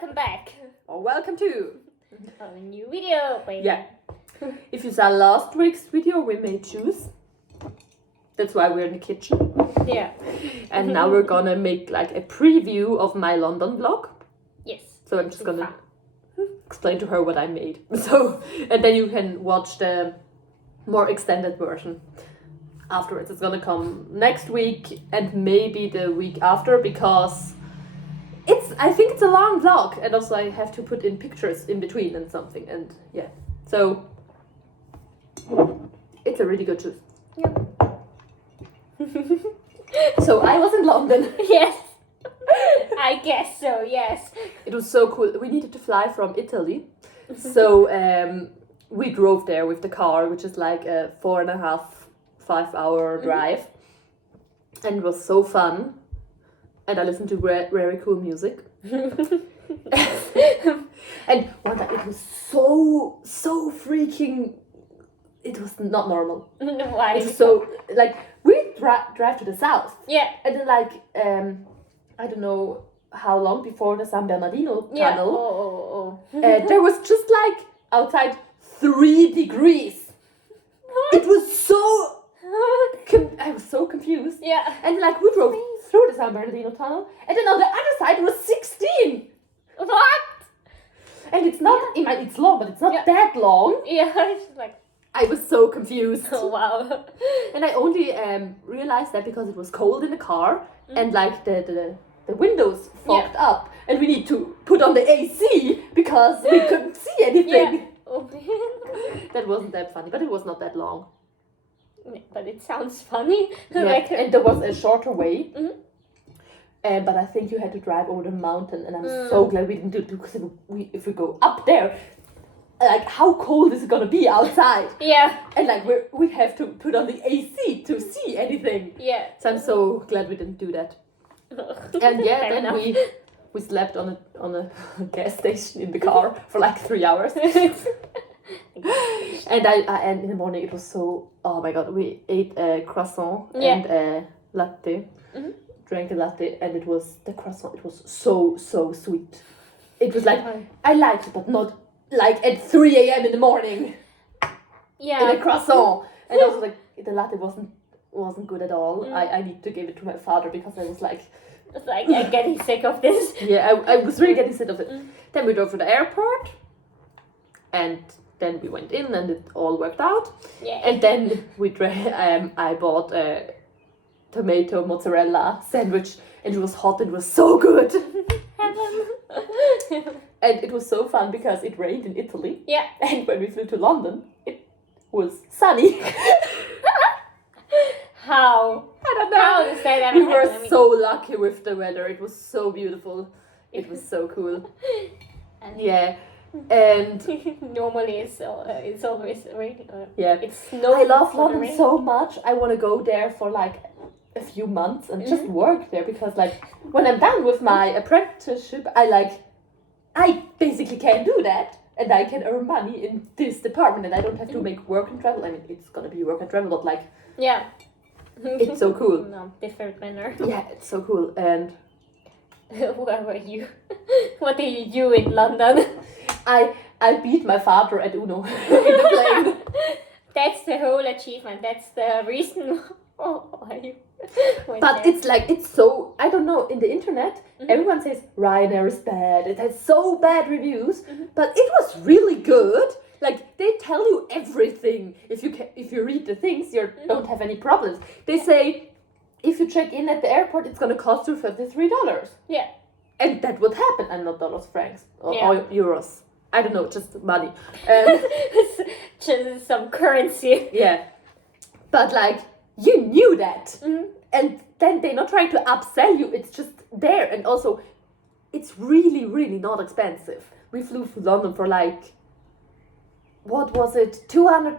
welcome back. Or welcome to A new video. Yeah. If you saw last week's video, we made juice. That's why we're in the kitchen. Yeah. And now we're gonna make like a preview of my London vlog. Yes. So I'm just gonna explain to her what I made. So, and then you can watch the more extended version afterwards. It's gonna come next week and maybe the week after, because I think it's a long vlog, and also I have to put in pictures in between and something, and yeah. So it's a really good juice. Yeah. So I was in London. Yes. I guess so, yes. It was so cool. We needed to fly from Italy. So we drove there with the car, which is like a 4.5-5 hour drive. And it was so fun. And I listened to very cool music. And one time it was so freaking... It was not normal. Why? It was so... Like, we drive to the south. Yeah. And then like... I don't know how long before the San Bernardino tunnel. Yeah. Oh. There was just like outside 3 degrees. It was so... I was so confused. Yeah. And like we drove through the San Bernardino tunnel, and then on the other side it was 16. What? And it's not, it's long, but it's not that long. Yeah, it's like... I was so confused. Oh, wow. And I only realized that because it was cold in the car, and like the windows fogged up, and we need to put on the AC because we couldn't see anything. Yeah. Oh. That wasn't that funny, but it was not that long. But it sounds funny. Yeah. Like, And there was a shorter way. Mhm. But I think you had to drive over the mountain, and I'm so glad we didn't do it, because if we go up there, like how cold is it gonna be outside? yeah. And like we have to put on the AC to see anything. Yeah. So I'm so glad we didn't do that. And yeah, Fair then enough. we slept on a gas station in the car for like 3 hours. And and in the morning it was so, oh my god, we ate a croissant and a latte, drank a latte, and the croissant, it was so sweet. It was like, I liked it, but not like at 3 a.m. in the morning. Yeah. In a croissant. And also like the latte wasn't good at all. I need to give it to my father, because I was like, It's like, I'm getting sick of this. yeah, I was really getting sick of it. Then we drove to the airport, and then we went in, and it all worked out. Yeah. And then I bought a tomato mozzarella sandwich, and it was hot, and it was so good. Heaven. And it was so fun because it rained in Italy. Yeah. And when we flew to London, it was sunny. How? I don't know. How does that ever We were happen? I mean- so lucky with the weather. It was so beautiful. It was so cool. And Yeah. And normally it's always raining. yeah. It's snow. I love for the London rain. so much. I want to go there for like a few months and just work there, because like when I'm done with my apprenticeship, I basically can do that, and I can earn money in this department, and I don't have to make work and travel. I mean, it's gonna be work and travel, but like Yeah. it's so cool. No, different manner. Yeah, it's so cool. And Where were you? What did you do in London? I beat my father at Uno in the plane. That's the whole achievement. That's the reason why you went But there. it's so, I don't know, in the internet, everyone says Ryanair is bad, it has so bad reviews, but it was really good. Like, they tell you everything. If you read the things, you don't have any problems. They say, if you check in at the airport, it's gonna cost you $53. Yeah. And that would happen, and not dollars, francs, or euros. I don't know, just money. Just some currency. Yeah. But like, you knew that. And then they're not trying to upsell you, it's just there. And also, it's really, really not expensive. We flew to London for like, what was it, $200?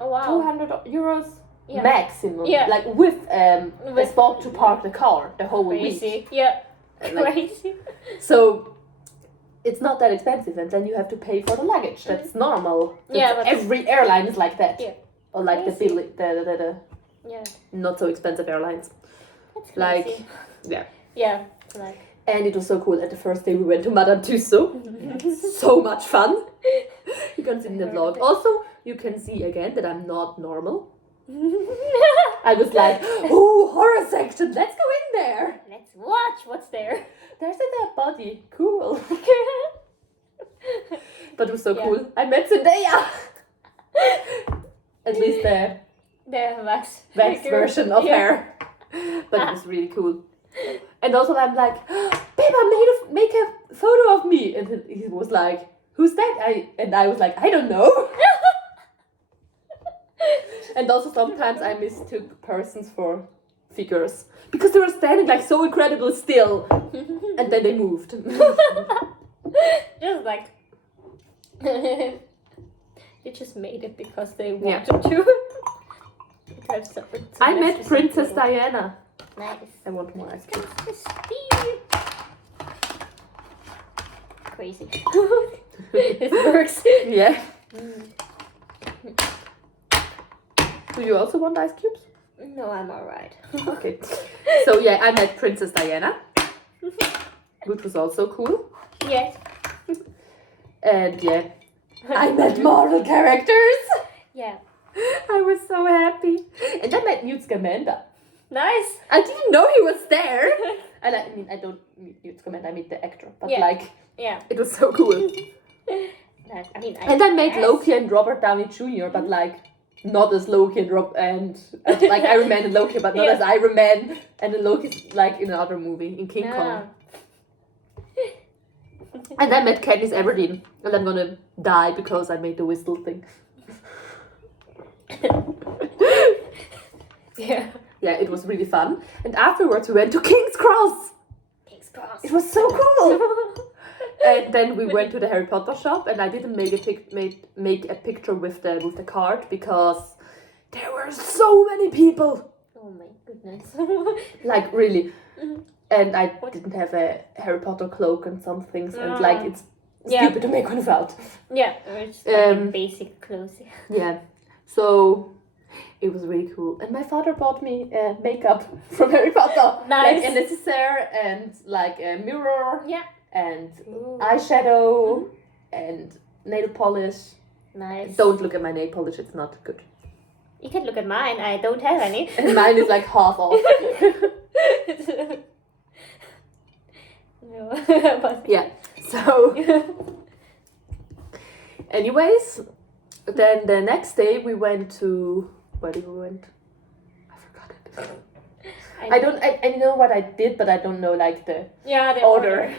Oh, wow. 200 euros? Yeah. Maximum. Yeah. Like with a spot to park the car the whole Crazy. week. Yeah. Like, Crazy. so it's not that expensive, and then you have to pay for the luggage. That's normal. Yeah, but every airline is like that. Yeah. Or like Crazy. the Yeah. not so expensive airlines. That's Like, crazy. yeah. Yeah. Like. And it was so cool. At the first day we went to Madame Tussauds. So much fun. You can see in the vlog. Also, you can see again that I'm not normal. I was like, oh, horror section, let's go in there. Let's watch what's there. There's a dead body. Cool. But it was so Yeah. cool. I met Zendaya. At least the The wax version of her. But it was really cool. And also I'm like, babe, make a photo of me. And he was like, who's that? I was like, I don't know. And also sometimes I mistook persons for figures. Because they were standing like so incredibly still. And then they moved. Just like you just made it because they Yeah. wanted to. I met Princess Diana. Nice. I want more ice cream. Crazy. It works. Yeah. Do you also want ice cubes? No, I'm alright. Okay. So yeah, I met Princess Diana, which was also cool. Yes. And yeah, I met Marvel characters. Yeah. I was so happy. And I met Newt Scamander. Nice. I didn't know he was there. And I mean, I don't meet Newt Scamander, I meet the actor. But Yeah. like, Yeah. it was so cool. Nice. I mean, And I met yes. Loki and Robert Downey Jr., but like, not as Loki and like Iron Man and Loki, but not Yeah. as Iron Man. And then Loki's like in another movie, in King Kong. And I met Katniss Everdeen, and I'm gonna die because I made the whistle thing. Yeah. Yeah, it was really fun. And afterwards we went to King's Cross. King's Cross. It was so cool. And then we went to the Harry Potter shop, and I didn't make a picture with the card because there were so many people. Oh my goodness. Like really. And I didn't have a Harry Potter cloak and some things, and like it's Yeah. stupid to make one without. Yeah, it's like basic clothes. Yeah. So it was really cool. And my father bought me makeup from Harry Potter. Nice. Like a necessaire and like a mirror Yeah. and Ooh, eyeshadow and nail polish. nice. Don't look at my nail polish, it's not good. You can look at mine. I don't have any. And mine is like half off. No, but Yeah. So anyways, then the next day we went to where did we went? I forgot it. I know what I did, but I don't know like the Yeah, the order.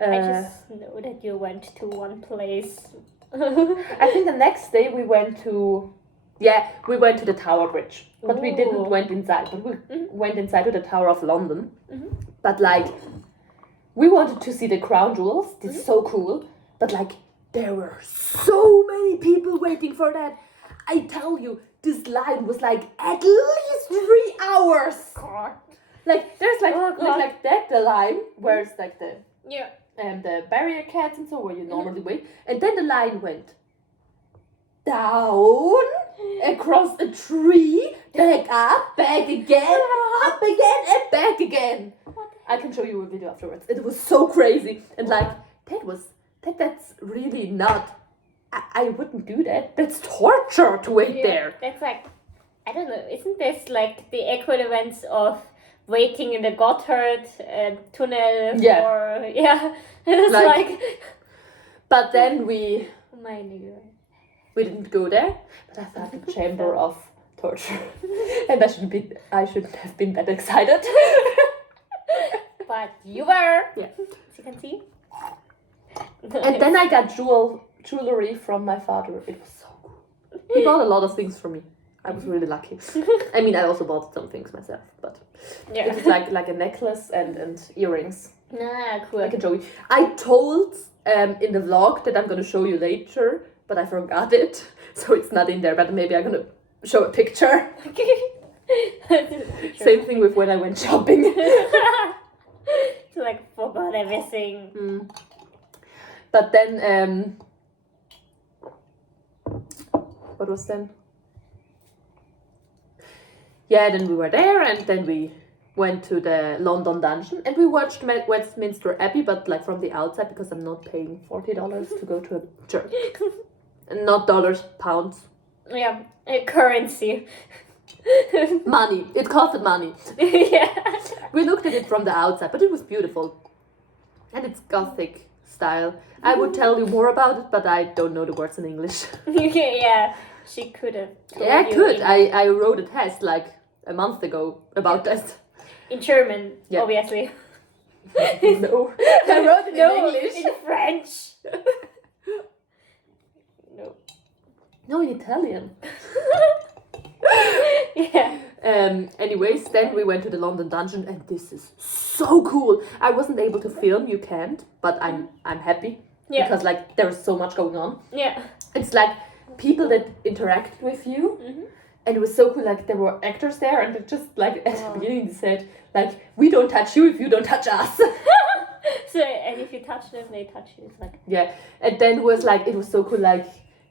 I just know that you went to one place. I think the next day we went to the Tower Bridge, but we didn't Ooh. went inside. But we went inside to the Tower of London. Mhm. But like, we wanted to see the crown jewels. It's so cool. But like, there were so many people waiting for that. I tell you, this line was like at least 3 hours. God. Like there's like Oh, God. like that the line where it's like the Yeah. the barrier cats and so where you normally wait, and then the line went down across a tree, back up, back again, up again, and back again. I can show you a video afterwards. It was so crazy, and like that's really not. I wouldn't do that. That's torture to wait there. That's like, I don't know, isn't this like the equivalence of waiting in the Gotthard tunnel Yeah. for, yeah, it's Like- like, But then we meine Güte. didn't go there. But I thought the chamber of torture, and I shouldn't have been that excited. But you were, Yeah. as you can see. And then I got jewelry from my father. It was so cool. He bought a lot of things for me. I was really lucky. I mean, I also bought some things myself, but Yeah. it was like a necklace and earrings. Ah, cool. I can show you. I told in the vlog that I'm gonna show you later, but I forgot it, so it's not in there. But maybe I'm gonna show a picture. Same thing with when I went shopping. So like forgot everything. But then, what was then? Yeah, then we were there, and then we went to the London Dungeon, and we watched Westminster Abbey, but like from the outside, because I'm not paying $40 to go to a church. Not dollars, pounds. Yeah, currency. Money. It costed money. Yeah. We looked at it from the outside, but it was beautiful. And it's Gothic style. I would tell you more about it, but I don't know the words in English. Yeah, she could have. Yeah, I could. I wrote a test like a month ago about that. In German, Yeah. obviously. No. I wrote it in English. In French. No. No, in Italian. Yeah. Anyways, then we went to the London Dungeon, and this is so cool. I wasn't able to film. You can't, but I'm happy Yeah. because like there's so much going on. Yeah. It's like people that interact with you, and it was so cool. Like there were actors there, and they just like at the beginning they said like, "We don't touch you if you don't touch us." So, and if you touch them, they touch you. It's like, Yeah, and then was like it was so cool. Like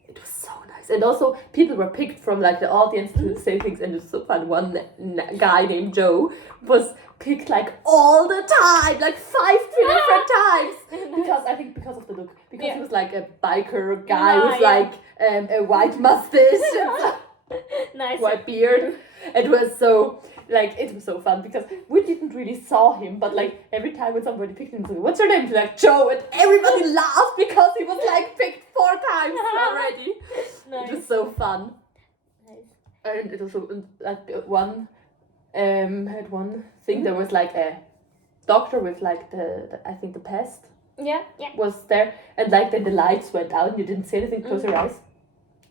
it was so nice, and also people were picked from like the audience to say things, and it was so fun. One guy named Joe was picked like all the time, like 5 different times, because of the look, because he was like a biker guy with like a white mustache, nice. white beard. It was so fun because we didn't really saw him, but like every time when somebody picked him, like, what's your name? He's like Joe, and everybody laughed because he was like picked 4 times already. Nice. It was so fun. Nice. And it was like one had one thing. There was like a doctor with like the I think the pest Yeah. was there, and like then the lights went out and you didn't see anything. Close your eyes,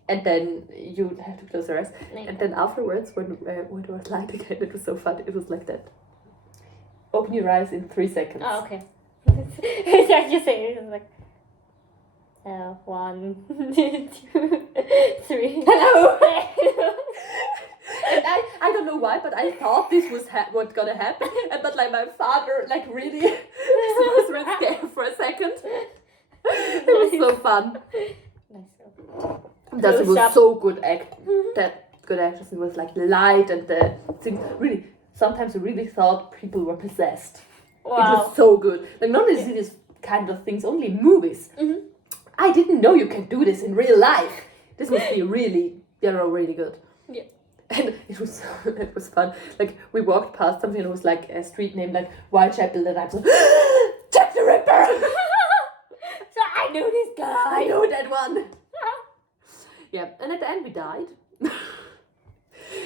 and then you had to close your eyes. And then afterwards, when it was light again, it was so fun. It was like that. Open your eyes in 3 seconds. Oh, okay. It's like you say, it's like 1, 2, 3. Hello. And I don't know why, but I thought this was what's gonna happen. But like my father, like really, was really scared for a second. It was so fun. Nice. That was so good that good actress. It was like the light and the thing. Really, sometimes I really thought people were possessed. Wow. It was so good. Like not only these kind of things only in movies. I didn't know you can do this in real life. This must be really, they're really good. Yeah. And it was fun. Like we walked past something and it was like a street name like Whitechapel, and I was like, Jack the Ripper. So I know this guy. I know that one. Yeah, and at the end we died.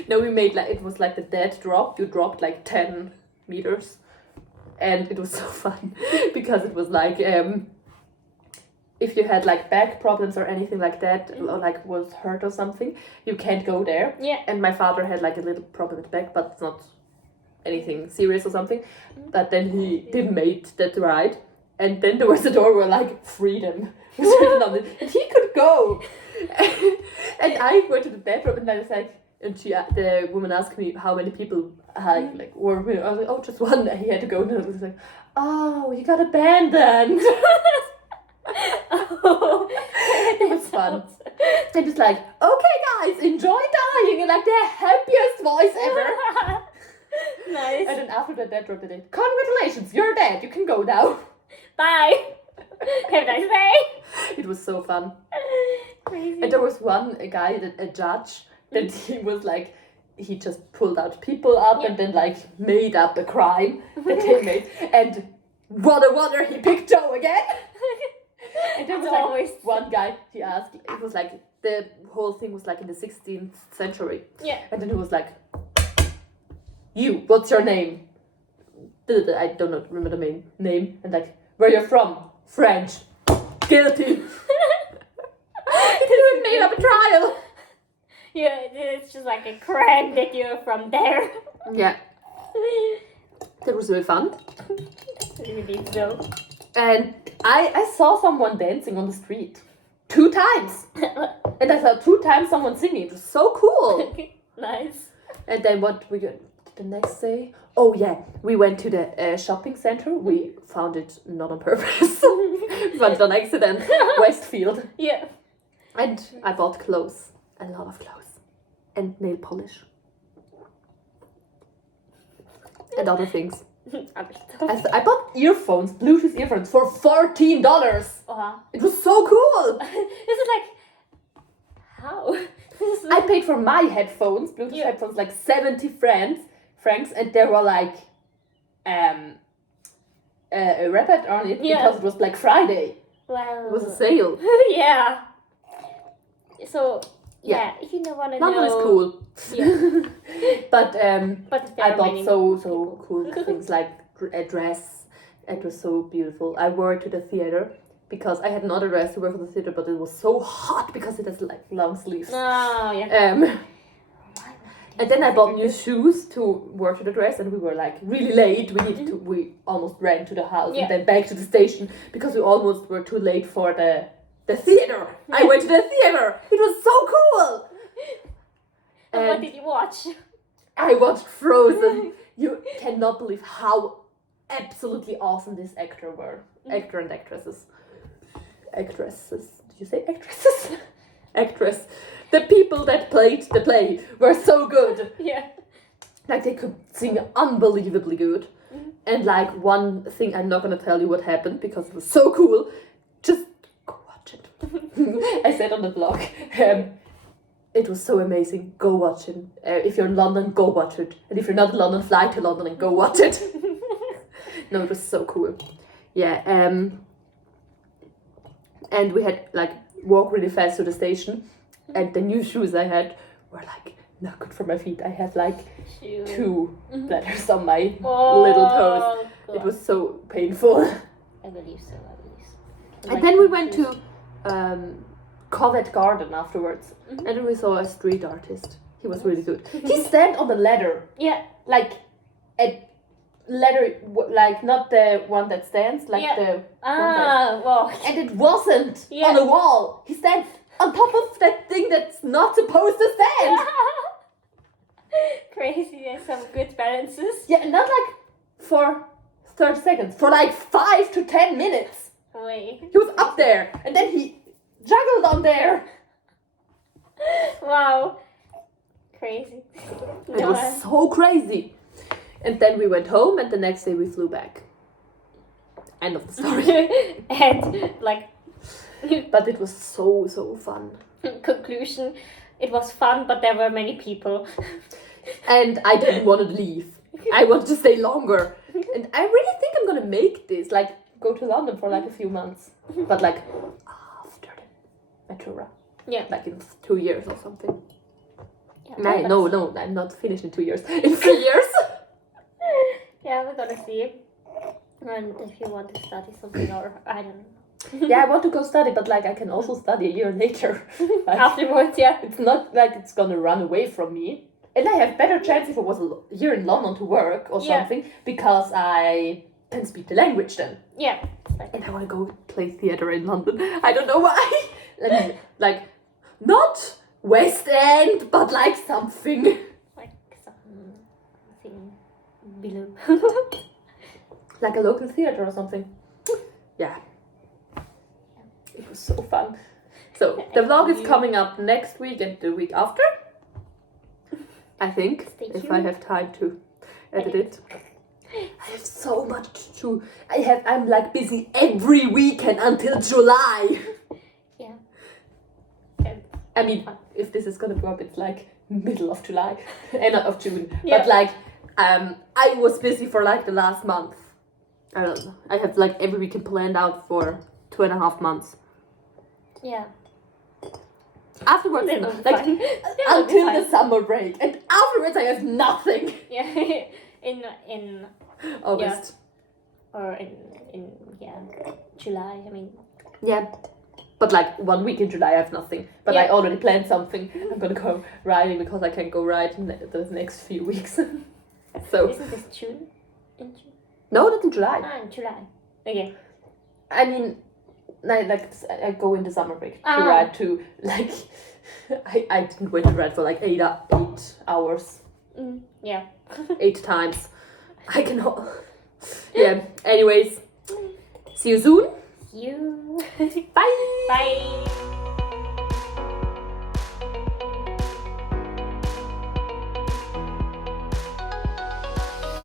No, we made like, it was like the dead drop. You dropped like 10 meters. And it was so fun because it was like, if you had like back problems or anything like that, or like was hurt or something, you can't go there. Yeah. And my father had like a little problem with back, but it's not anything serious or something. But then he didn't make that ride. And then there was a door where like freedom was written on it. And he could go. And I went to the bathroom and I was like, and the woman asked me how many people had like were with me. I was like, oh, just one. And he had to go, and I was like, oh, you got abandoned. Oh, It was fun. And just like, okay, guys, enjoy dying, and like the happiest voice ever. Nice. And then after that, dropped it. Congratulations, you're dead. You can go now. Bye. Have a nice day. It was so fun. Crazy. And there was a guy, a judge, that he was like, he just pulled out people up and then like made up a crime that he made. And what a wonder, he picked Joe again. And there was like always one guy, he asked, it was like, the whole thing was like in the 16th century. Yeah. And then he was like, you, what's your name? I don't know, remember the name. And like, where you're from? French. Guilty. He even made up a trial. Yeah, it's just like a crime that you're from there. Yeah. That was really fun. Really so. And I saw someone dancing on the street 2 times. And I saw 2 times someone singing. It was so cool. Nice. And then what we got the next day? Oh yeah, we went to the shopping center. We found it not on purpose. We found it on accident. Westfield. Yeah. And I bought clothes. A lot of clothes. And nail polish. and other things. Other stuff. I bought earphones, Bluetooth earphones, for $14. Wow. It was so cool. This is like, how? I paid for my headphones, Bluetooth Yeah. headphones, like 70 francs, and there were like a rabbit on it Yeah. because it was Black Friday. Well. It was a sale. Yeah. So Yeah. if you don't want to London know, is cool. Yeah. But But there I are bought many so people. cool things like a dress. It was so beautiful. I wore it to the theater because I had another dress to wear for the theater, but it was so hot because it has like long sleeves. Oh yeah. And then I bought new shoes to wear to the dress, and we were like really late. We almost ran to the house Yeah. and then back to the station because we almost were too late for the theater. I went to the theater. It was so cool. And what did you watch? I watched Frozen. You cannot believe how absolutely awesome this actor were. Actor and actresses. Actresses. Did you say actresses? Actress. The people that played the play were so good. Yeah. Like they could sing unbelievably good. And like one thing, I'm not gonna tell you what happened because it was so cool. Just go watch it. I said on the vlog. It was so amazing. Go watch it. If you're in London, go watch it. And if you're not in London, fly to London and go watch it. No, it was so cool. Yeah. And we had like walk really fast to the station, and the new shoes I had were like not good for my feet. I had like Shoot. 2 bladders on my Oh, little toes. God. It was so painful. I believe so. And then we went to Covent Garden afterwards, and then we saw a street artist. He was really good. He stand on the ladder, Yeah. like a ladder, like not the one that stands, like Yeah. the Ah, well. and it wasn't Yeah. on a wall. He stands on top of that thing that's not supposed to stand. Crazy. There's some good balances. Yeah, and not like for 30 seconds, for like 5 to 10 minutes. Wait. He was up there, and then he juggled on there. Wow. Crazy. It was so crazy. And then we went home, and the next day we flew back. End of the story. And like But it was so fun. conclusion, it was fun, but there were many people. And I didn't want to leave. I wanted to stay longer. And I really think I'm gonna make this, like go to London for like a few months. But like after the metro run. Yeah. Like in 2 years or something. Yeah, No, I'm not finished in 2 years. In 3 years. Yeah, we're gonna see. And if you want to study something, or I don't know. Yeah, I want to go study, but like I can also study a year later. Like, Afterwards, yeah. it's not like it's gonna run away from me. And I have better chance if I was a year in London to work or Yeah. something, because I can speak the language then. Yeah. It's like, And I want to go play theatre in London. I don't know why. Like, not West End, but like something. like something below. Like a local theatre or something. Yeah. It was so fun. So, the vlog is coming up next week and the week after. I think, Stay if I tuned. have time to edit it. I have so much to... I'm like busy every weekend until July. Yeah. And I mean, if this is gonna go up, it's like middle of July, end of June. Yeah. But like, I was busy for like the last month. I don't know. I have like every weekend planned out for 2.5 months. yeah. Afterwards, That no, was like fun. That was until fun. the summer break, and afterwards I have nothing. Yeah. in August. or in July. I mean. Yeah. But like 1 week in July I have nothing. But I Yeah. already planned something. I'm gonna go riding because I can go ride in the next few weeks. So Isn't this June? In June? no, not in July. Ah, in July. Okay. I mean, I go in the summer break to Ah. ride to like. I didn't wait to ride for like 8 hours, Yeah. 8 times. I can. Yeah. Anyways, see you soon. You. Bye. Bye.